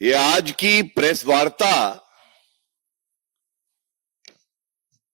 ये आज की प्रेस वार्ता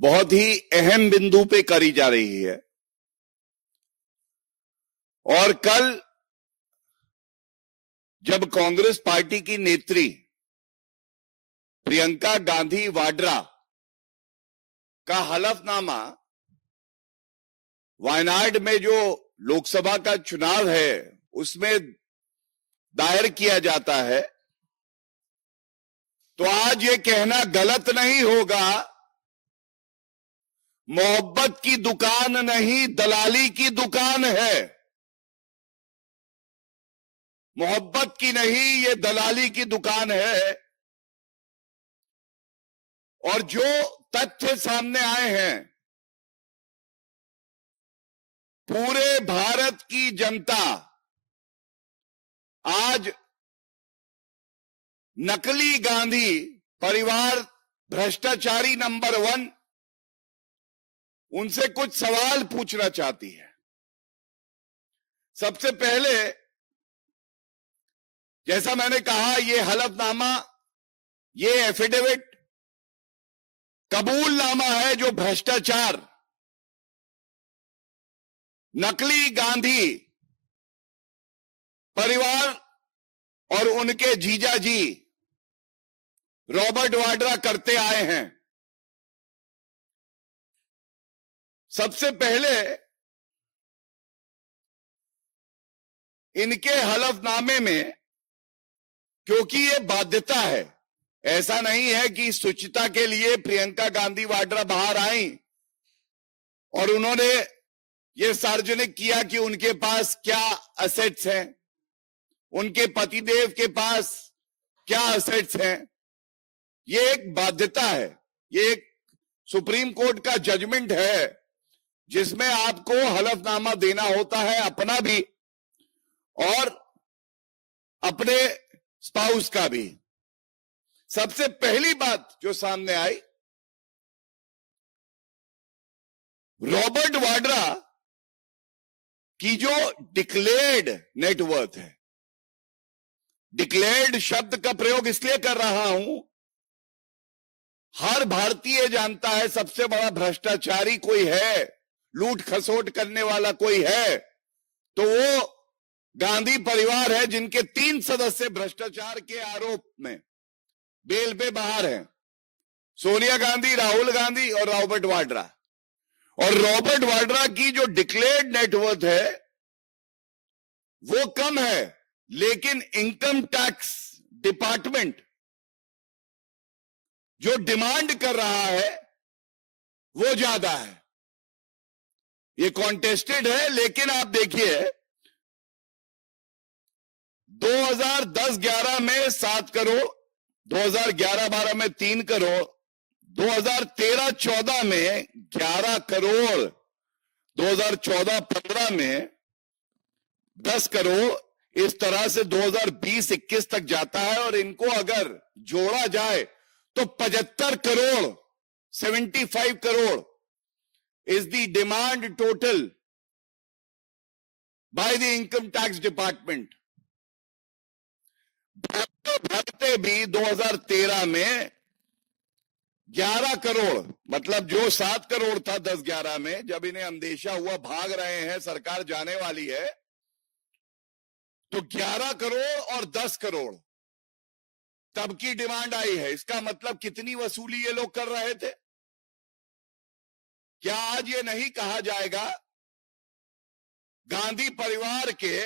बहुत ही अहम बिंदु पे करी जा रही है और कल जब कांग्रेस पार्टी की नेत्री प्रियंका गांधी वाड्रा का हलफनामा वायनाड में जो लोकसभा का चुनाव है उसमें दायर किया जाता है, तो आज ये कहना गलत नहीं होगा मोहब्बत की दुकान नहीं दलाली की दुकान है। मोहब्बत की नहीं, ये दलाली की दुकान है। और जो तथ्य सामने आए हैं, पूरे भारत की जनता आज नकली गांधी परिवार भ्रष्टाचारी नंबर 1 उनसे कुछ सवाल पूछना चाहती है। सबसे पहले, जैसा मैंने कहा, ये हलफनामा, ये एफिडेविट कबूलनामा है जो भ्रष्टाचार नकली गांधी परिवार और उनके जीजाजी रॉबर्ट वाड्रा करते आए हैं। सबसे पहले इनके हलफनामे में, क्योंकि ये बाध्यता है, ऐसा नहीं है कि शुचिता के लिए प्रियंका गांधी वाड्रा बाहर आई और उन्होंने ये सार्वजनिक किया कि उनके पास क्या असेट्स हैं, उनके पतिदेव के पास क्या असेट्स हैं। ये एक बाध्यता है, ये एक सुप्रीम कोर्ट का जजमेंट है जिसमें आपको हलफनामा देना होता है, अपना भी और अपने स्पाउस का भी। सबसे पहली बात जो सामने आई, रॉबर्ट वाड्रा की जो डिक्लेयर्ड नेटवर्थ है, डिक्लेयर्ड शब्द का प्रयोग इसलिए कर रहा हूं, हर भारतीय जानता है सबसे बड़ा भ्रष्टाचारी कोई है, लूट खसोट करने वाला कोई है, तो वो गांधी परिवार है, जिनके 3 सदस्य भ्रष्टाचार के आरोप में बेल पे बाहर हैं, सोनिया गांधी, राहुल गांधी और रॉबर्ट वाड्रा। और रॉबर्ट वाड्रा की जो डिक्लेयर्ड नेटवर्थ है वो कम है, लेकिन इनकम टैक्स डिपार्टमेंट जो डिमांड कर रहा है वो ज्यादा है। ये कॉन्टेस्टेड है, लेकिन आप देखिए 2010-11 में 7 करोड़, 2011-12 में 3 करोड़, 2013-14 में 11 करोड़, 2014-15 में 10 करोड़, इस तरह से 2020-21 तक जाता है। और इनको अगर जोड़ा जाए तो 75 crore, 75 crore is the demand total by the income tax department। भरते भी 2013 में 11 करोड़, मतलब जो 7 करोड़ था 10-11 में, जब इन्हें अंदेशा हुआ भाग रहे हैं, सरकार जाने वाली है, तो 11 करोड़ और 10 करोड़ तब की डिमांड आई है। इसका मतलब कितनी वसूली ये लोग कर रहे थे? क्या आज ये नहीं कहा जाएगा गांधी परिवार के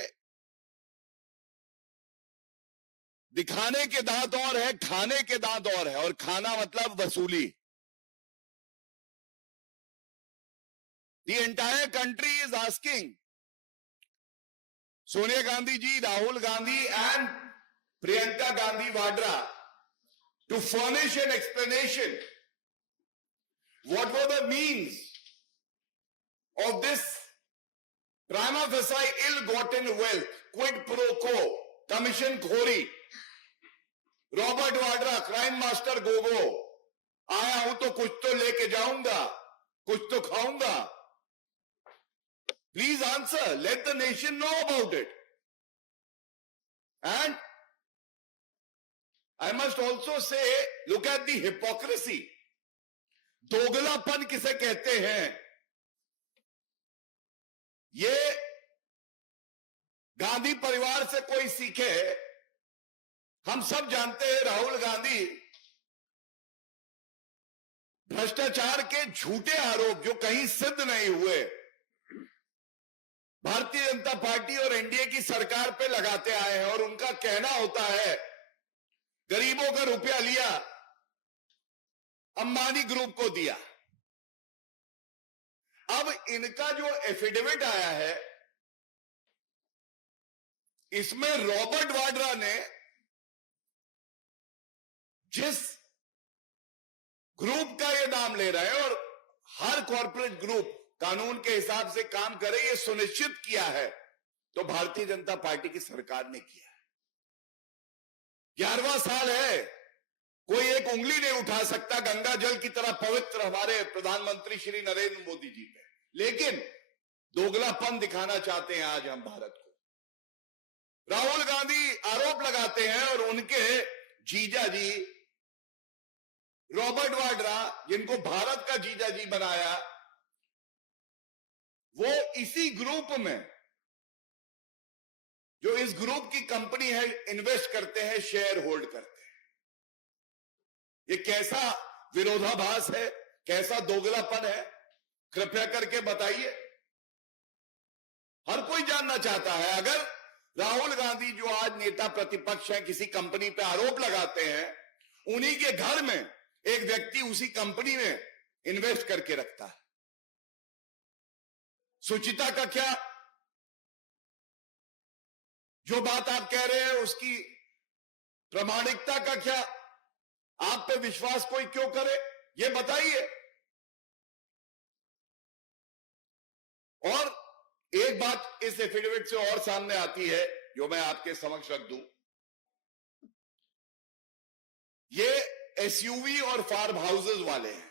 दिखाने के दांत और है, खाने के दांत और है, और खाना मतलब वसूली। The entire country is asking Sonia Gandhi ji, Rahul Gandhi and Priyanka Gandhi Vadra to furnish an explanation. What were the means of this prima facie ill-gotten wealth, quid pro quo, commission khori? Robert Vadra, crime master Gogo, आया हूं तो कुछ तो लेके जाऊंगा, कुछ तो खाऊंगा। Please answer, let the nation know about it. And I must also say, look at the hypocrisy. दोगलापन किसे कहते हैं? ये गांधी परिवार से कोई सीखे। हम सब जानते हैं राहुल गांधी भ्रष्टाचार के झूठे आरोप जो कहीं सिद्ध नहीं हुए भारतीय जनता पार्टी और एनडीए की सरकार पे लगाते आए हैं, और उनका कहना होता है गरीबों का रुपया लिया, अंबानी ग्रुप को दिया। अब इनका जो एफिडेविट आया है, इसमें रॉबर्ट वाड्रा ने जिस ग्रुप का ये नाम ले रहे हैं, और हर कॉर्पोरेट ग्रुप कानून के हिसाब से काम करे, ये सुनिश्चित किया है, तो भारतीय जनता पार्टी की सरकार ने किया है। 11वां साल है, कोई एक उंगली नहीं उठा सकता गंगा जल की तरह पवित्र हमारे प्रधानमंत्री श्री नरेंद्र मोदी जी पे, लेकिन दोगलापन दिखाना चाहते हैं आज हम भारत को। राहुल गांधी आरोप लगाते हैं और उनके जीजा जी रॉबर्ट वाड्रा, जिनको भारत का जीजा जी बनाया, वो इसी ग्रुप में, जो इस ग्रुप की कंपनी है, इन्वेस्ट करते हैं, शेयर होल्ड करते हैं। ये कैसा विरोधाभास है, कैसा दोगलापन है, कृपया करके बताइए। हर कोई जानना चाहता है। अगर राहुल गांधी जो आज नेता प्रतिपक्ष है, किसी कंपनी पे आरोप लगाते हैं, उन्हीं के घर में एक व्यक्ति उसी कंपनी में इन्वेस्ट करके रखता है। सुचिता का क्या? जो बात आप कह रहे हैं उसकी प्रामाणिकता का क्या? आप पे विश्वास कोई क्यों करे, ये बताइए। और एक बात इस एफिडेविट से और सामने आती है, जो मैं आपके समक्ष रख दूं। ये एसयूवी और फार्म हाउसेस वाले हैं।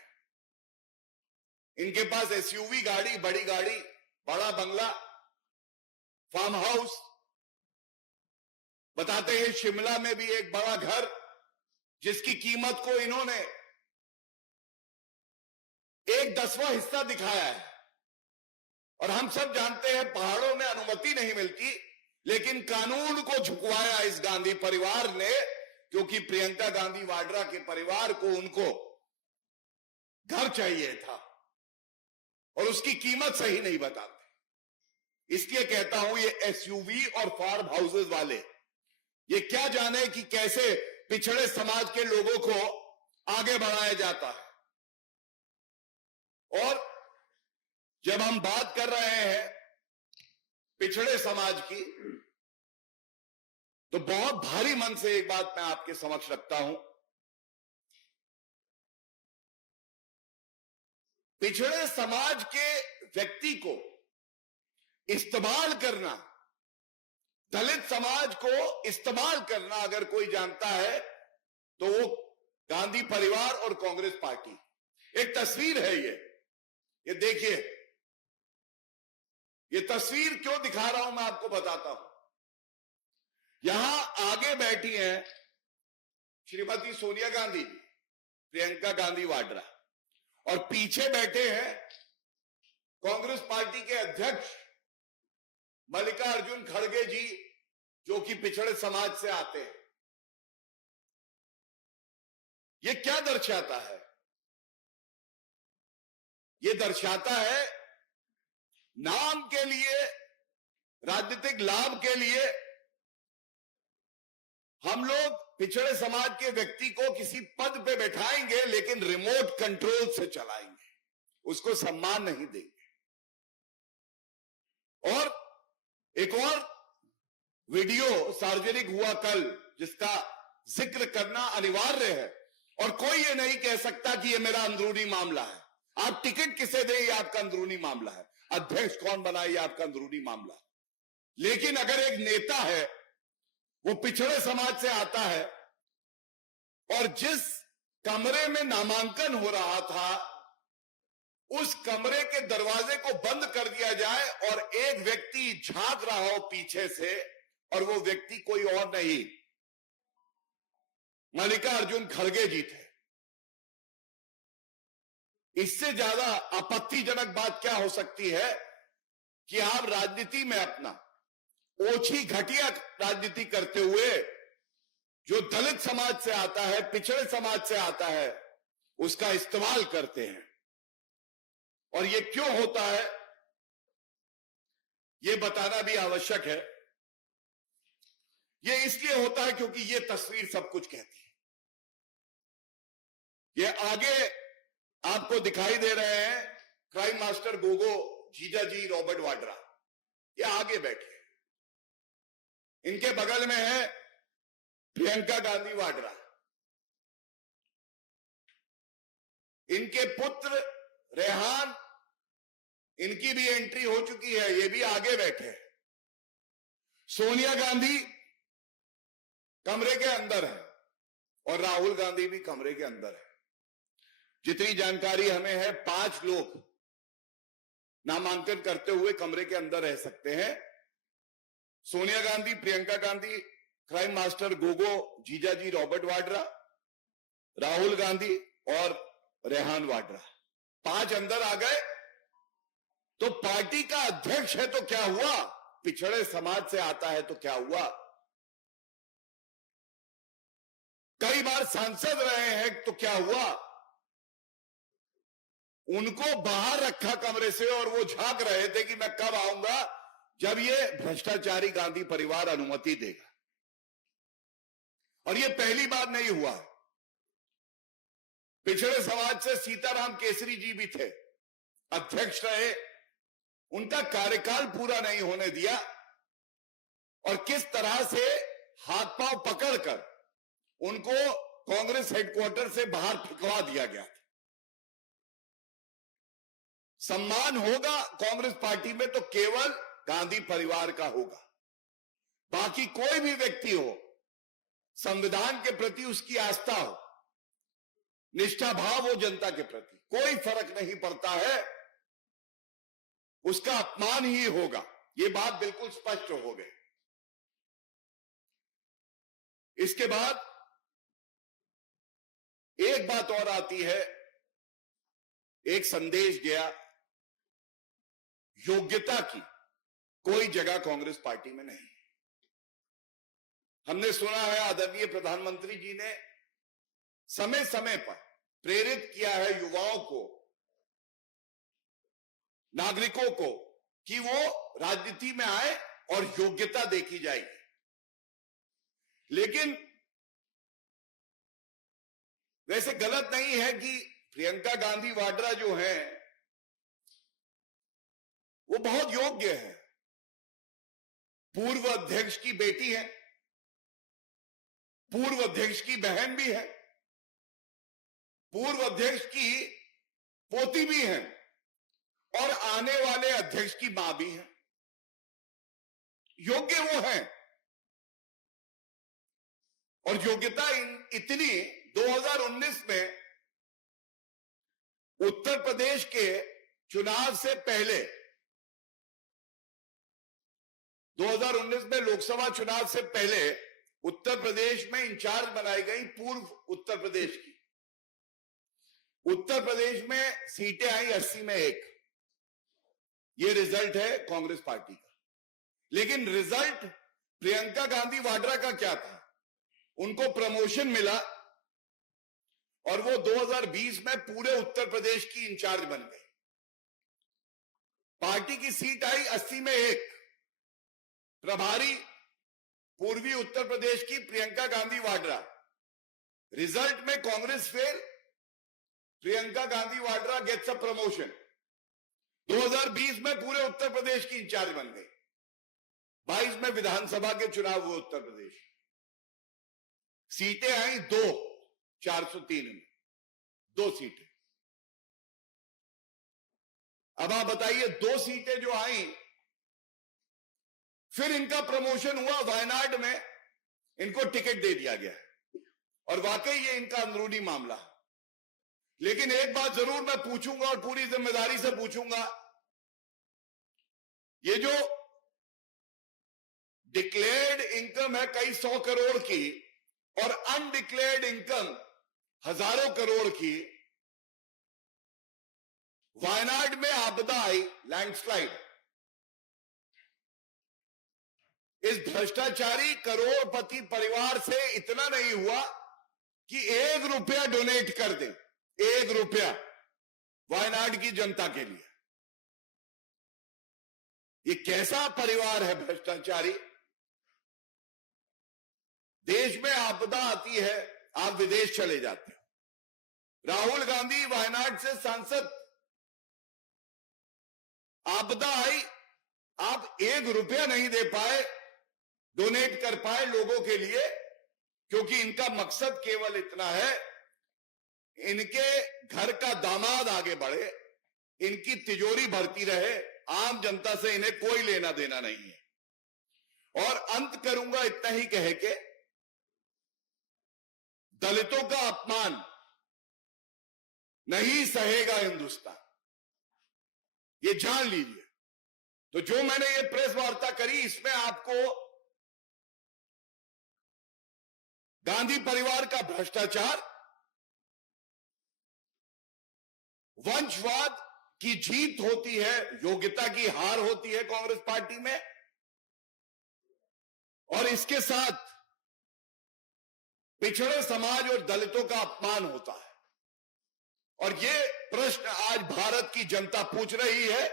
इनके पास एसयूवी गाड़ी, बड़ी गाड़ी, बड़ा बंगला, फार्म हाउस। बताते हैं शिमला में भी एक बड़ा घर, जिसकी कीमत को इन्होंने 1/10वां हिस्सा दिखाया है। और हम सब जानते हैं पहाड़ों में अनुमति नहीं मिलती, लेकिन कानून को झुकवाया इस गांधी परिवार ने, क्योंकि प्रियंका गांधी वाड्रा के परिवार को, उनको घर चाहिए था और उसकी कीमत सही नहीं बताते। इसलिए कहता हूं, ये एसयूवी और फार्म हाउसेस वाले ये क्या जाने कि कैसे पिछड़े समाज के लोगों को आगे बढ़ाया जाता है। और जब हम बात कर रहे हैं पिछड़े समाज की, तो बहुत भारी मन से एक बात मैं आपके समक्ष रखता हूं। पिछड़े समाज के व्यक्ति को इस्तेमाल करना, दलित समाज को इस्तेमाल करना अगर कोई जानता है, तो वो गांधी परिवार और कांग्रेस पार्टी। एक तस्वीर है ये देखिए। ये तस्वीर क्यों दिखा रहा हूं मैं आपको बताता हूं। यहां आगे बैठी हैं श्रीमती सोनिया गांधी जी, प्रियंका गांधी वाड्रा, और पीछे बैठे हैं कांग्रेस पार्टी के अध्यक्ष मल्लिकार्जुन खड़गे जी, जो कि पिछड़े समाज से आते हैं। ये क्या दर्शाता है? ये दर्शाता है नाम के लिए, राजनीतिक लाभ के लिए हम लोग पिछड़े समाज के व्यक्ति को किसी पद पे बैठाएंगे, लेकिन रिमोट कंट्रोल से चलाएंगे, उसको सम्मान नहीं देंगे। और एक और वीडियो सार्वजनिक हुआ कल, जिसका जिक्र करना अनिवार्य है, और कोई ये नहीं कह सकता कि ये मेरा अंदरूनी मामला है। आप टिकट किसे दें, ये आपका अंदरूनी मामला है। अध्यक्ष कौन बनाए, ये आपका अंदरूनी मामला है। लेकिन अगर एक नेता है, वो पिछड़े समाज से आता है, और जिस कमरे में नामांकन हो रहा था, उस कमरे के दरवाजे को बंद कर दिया जाए और एक व्यक्ति झांक रहा हो पीछे से, और वो व्यक्ति कोई और नहीं, मल्लिकार्जुन खड़गे जी थे। इससे ज्यादा आपत्तिजनक बात क्या हो सकती है कि आप राजनीति में अपना ओछी घटिया राजनीति करते हुए जो दलित समाज से आता है, पिछड़े समाज से आता है, उसका इस्तेमाल करते हैं। और ये क्यों होता है, ये बताना भी आवश्यक है। ये इसलिए होता है क्योंकि ये तस्वीर सब कुछ कहती है। ये आगे आपको दिखाई दे रहे हैं क्राइम मास्टर गोगो जीजाजी रॉबर्ट वाड्रा, ये आगे बैठे हैं। इनके बगल में है प्रियंका गांधी वाड्रा, इनके पुत्र रेहान, इनकी भी एंट्री हो चुकी है, ये भी आगे बैठे हैं। सोनिया गांधी कमरे के अंदर है और राहुल गांधी भी कमरे के अंदर है। जितनी जानकारी हमें है 5 लोग नामांकन करते हुए कमरे के अंदर रह सकते हैं। सोनिया गांधी, प्रियंका गांधी, क्राइम मास्टर गोगो जीजाजी रॉबर्ट वाड्रा, राहुल गांधी और रेहान वाड्रा, 5 अंदर आ गए। तो पार्टी का अध्यक्ष है तो क्या हुआ, पिछड़े समाज से आता है तो क्या हुआ, कई बार सांसद रहे हैं तो क्या हुआ, उनको बाहर रखा कमरे से और वो झांक रहे थे कि मैं कब आऊंगा जब ये भ्रष्टाचारी गांधी परिवार अनुमति देगा। और ये पहली बार नहीं हुआ। पिछड़े समाज से सीताराम केसरी जी भी थे, अध्यक्ष रहे, उनका कार्यकाल पूरा नहीं होने दिया और किस तरह से हाथ पांव पकड़कर उनको कांग्रेस हेडक्वार्टर से बाहर फेंकवा दिया गया था। सम्मान होगा कांग्रेस पार्टी में तो केवल गांधी परिवार का होगा, बाकी कोई भी व्यक्ति हो, संविधान के प्रति उसकी आस्था हो, निष्ठा भाव हो जनता के प्रति, कोई फर्क नहीं पड़ता है, उसका अपमान ही होगा। ये बात बिल्कुल स्पष्ट हो गई। इसके बाद एक बात और आती है, एक संदेश गया, योग्यता की कोई जगह कांग्रेस पार्टी में नहीं। हमने सुना है आदरणीय प्रधानमंत्री जी ने समय समय पर प्रेरित किया है युवाओं को, नागरिकों को, कि वो राजनीति में आए और योग्यता देखी जाएगी। लेकिन वैसे गलत नहीं है कि प्रियंका गांधी वाड्रा जो है वो बहुत योग्य है, पूर्व अध्यक्ष की बेटी है, पूर्व अध्यक्ष की बहन भी है, पूर्व अध्यक्ष की पोती भी है और आने वाले अध्यक्ष की मां भी है। योग्य वो है और योग्यता इतनी 2019 में उत्तर प्रदेश के चुनाव से पहले, 2019 में लोकसभा चुनाव से पहले उत्तर प्रदेश में इंचार्ज बनाई गई पूर्व उत्तर प्रदेश की। उत्तर प्रदेश में सीटें आई 80 में 1। ये रिजल्ट है कांग्रेस पार्टी का। लेकिन रिजल्ट प्रियंका गांधी वाड्रा का क्या था? उनको प्रमोशन मिला और वो 2020 में पूरे उत्तर प्रदेश की इंचार्ज बन गई। पार्टी की सीट आई 80 में 1। प्रभारी पूर्वी उत्तर प्रदेश की प्रियंका गांधी वाड्रा। रिजल्ट में Congress fail, Priyanka Gandhi Vadra gets a promotion. 2020 में पूरे उत्तर प्रदेश की इंचार्ज बन गई। 22 में विधानसभा के चुनाव हुए उत्तर प्रदेश, सीटें आई 2, 403 में 2 सीटें। अब आप बताइए, 2 सीटें जो आई, फिर इनका प्रमोशन हुआ वायनाड में, इनको टिकट दे दिया गया है और वाकई ये इनका अंदरूनी मामला है। लेकिन एक बात जरूर मैं पूछूंगा और पूरी जिम्मेदारी से पूछूंगा, ये जो डिक्लेयर्ड इनकम है कई 100 करोड़ की, और अनडिक्लेयर्ड इनकम हजारों करोड़ की। वायनाड में आपदा आई, लैंडस्लाइड। इस भ्रष्टाचारी करोड़पति परिवार से इतना नहीं हुआ कि 1 रुपया डोनेट कर दे, 1 रुपया वायनाड की जनता के लिए। ये कैसा परिवार है भ्रष्टाचारी। देश में आपदा आती है, आप विदेश चले जाते हो। राहुल गांधी वायनाड से सांसद, आपदा आई, आप 1 रुपया नहीं दे पाए, डोनेट कर पाए लोगों के लिए, क्योंकि इनका मकसद केवल इतना है, इनके घर का दामाद आगे बढ़े, इनकी तिजोरी भरती रहे, आम जनता से इन्हें कोई लेना देना नहीं है। और अंत करूंगा इतना ही कह के, दलितों का अपमान नहीं सहेगा हिंदुस्तान, ये जान लीजिए। तो जो मैंने ये प्रेस वार्ता करी, इसमें आपको गांधी परिवार का भ्रष्टाचार, वंशवाद की जीत होती है, योग्यता की हार होती है कांग्रेस पार्टी में, और इसके साथ पिछड़े समाज और दलितों का अपमान होता है। और ये प्रश्न आज भारत की जनता पूछ रही है,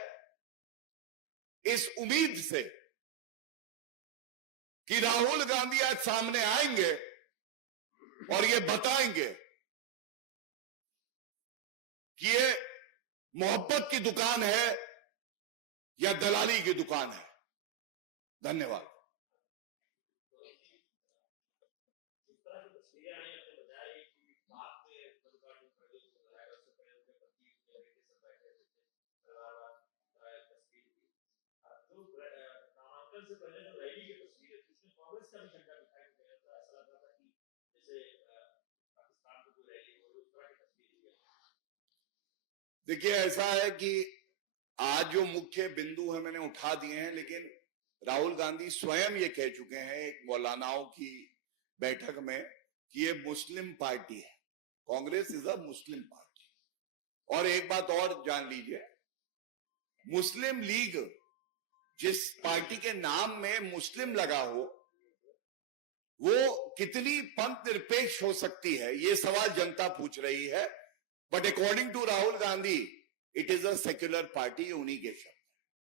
इस उम्मीद से कि राहुल गांधी आज सामने आएंगे और ये बताएंगे कि ये मोहब्बत की दुकान है या दलाली की दुकान है। धन्यवाद। से पहले जो रैली की तस्वीर है, उसमें कांग्रेस का भी झंडा दिखाई दे रहा था। ऐसा लग रहा था कि जैसे पाकिस्तान में कोई रैली हो, उस तरह की तस्वीर है। देखिए, ऐसा है कि आज जो मुख्य बिंदु है मैंने उठा दिए हैं, लेकिन राहुल गांधी स्वयं ये कह चुके हैं एक मौलानाओं की बैठक में कि ये मुस्लिम पार्टी है, Congress is a Muslim party. और एक बात और जान लीजिए, मुस्लिम लीग जिस पार्टी के नाम में मुस्लिम लगा हो, वो कितनी पंथ निरपेक्ष हो सकती है, ये सवाल जनता पूछ रही है। But according to Rahul Gandhi, it is a secular party, उन्हीं के शब्द।